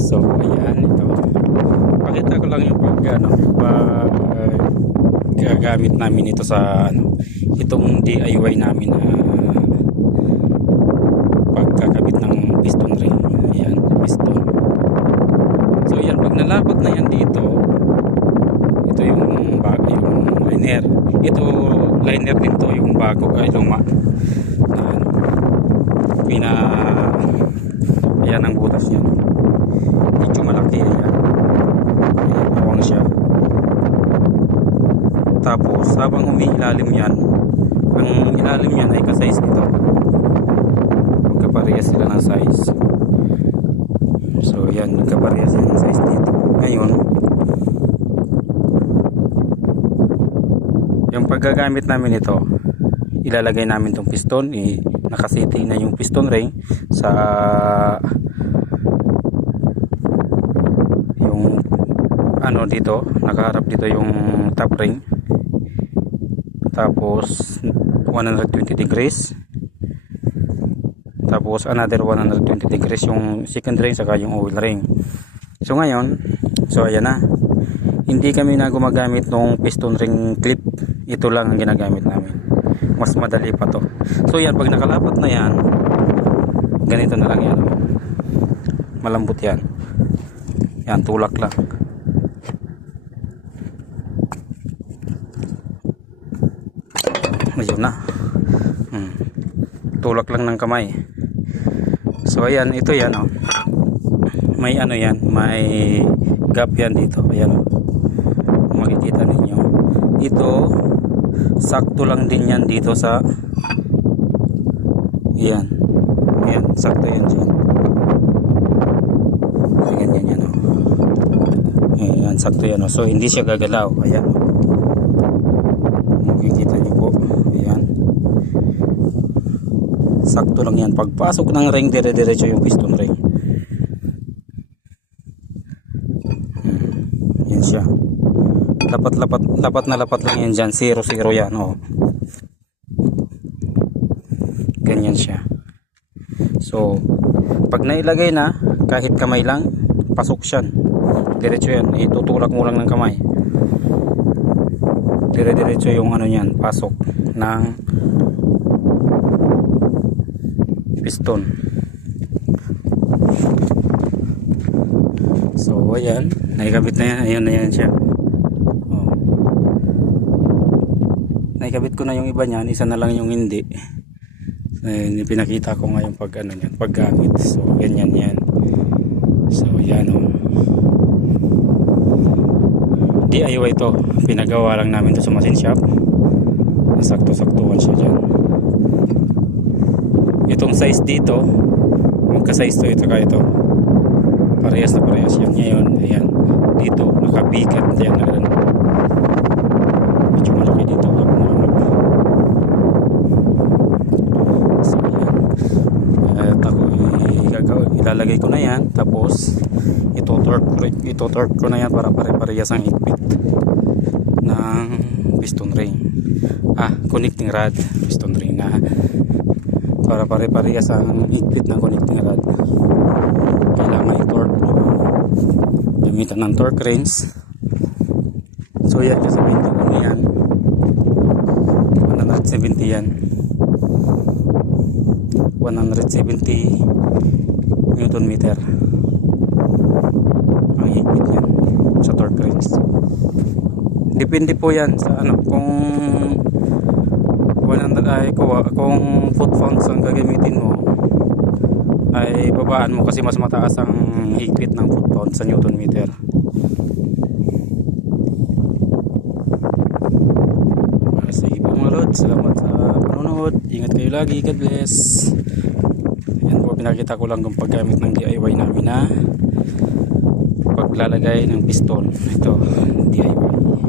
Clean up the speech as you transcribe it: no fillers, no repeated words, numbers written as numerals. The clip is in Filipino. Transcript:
So ayan, ito pakita ko lang yung gagamit namin ito sa itong DIY namin na pagkakabit ng piston ring. Ayan, piston. So yan, pag nalapat na yan dito, ito yung liner. Ito liner din to, yung bago ay luma na ayan ang butas niya, medyo malaki. Ayan, awang siya. Tapos habang umiilalim yan, ang ilalim yan ay ka-size nito, magkaparehas sila ng size. So yan, magkaparehas sila ng size dito. Ngayon yung paggagamit namin ito, ilalagay namin tong piston, nakasitting na yung piston ring sa yung dito, nakaharap dito yung top ring, tapos 120 degrees, tapos another 120 degrees yung second ring saka yung oil ring. So ngayon, ayan na, hindi kami na gumagamit ng piston ring clip, ito lang ang ginagamit namin. Mas madali pa to. So yan, pag nakalapat na yan, ganito na lang yan. Malambot yan. Yan, tulak lang. Ayun na. Tulak lang ng kamay. So ayan, ito yan, may yan, may gap yan dito. Ayan, makikita ninyo. Ito sakto lang din yan dito sa yan, sakto yan dyan. Ayan, yan, ayan, sakto yan, so hindi siya gagalaw. Ayan, makikita niyo po. Ayan, sakto lang yan. Pagpasok ng ring, dire-diretso yung piston ring. Yan siya. Lapat na lapat lang yan dyan. 0-0 yan. Ganyan siya. So pag nailagay na, kahit kamay lang, pasok siya. Diretso yan. Itutulak mo lang ng kamay. Dire-diretso yung yan, pasok ng piston. So ayan, naikabit na yan. Ayun na yan siya. Naikabit ko na yung iba niyan, isa na lang yung hindi. Pinakita ko nga yung paggamit. So ganyan yan. So yan, DIY to, pinagawa lang namin to sa machine shop. Nasakto-saktuhan siya dyan. Itong size dito, magka-size to ito ka ito. Parehas na parehas yan. Ngayon, ayan, dito nakabigat yan na ganun. Medyo malaki dito. So ayan, ilalagay ko na yan, tapos ito-torque ko na yan para pare-parehas ang higpit ng piston ring, connecting rod, piston ring na para pare-parehas ang higpit ng connecting rod. Kailangan i-torque, gamitan ng torque wrench. So yan, kasabihin ko yan 170 yan, 170 Newton meter ang higpit yan sa torque wrench. Depende po yan sa kung 100 kung foot pounds ang gagamitin mo, ay babaan mo kasi mas mataas ang higpit ng foot pounds sa Newton meter. Sige po mga lods, salamat sa panonood, ingat kayo lagi, God bless. Yan po, pinakita ko lang kung paggamit ng DIY namin na paglalagay ng piston. Ito, DIY.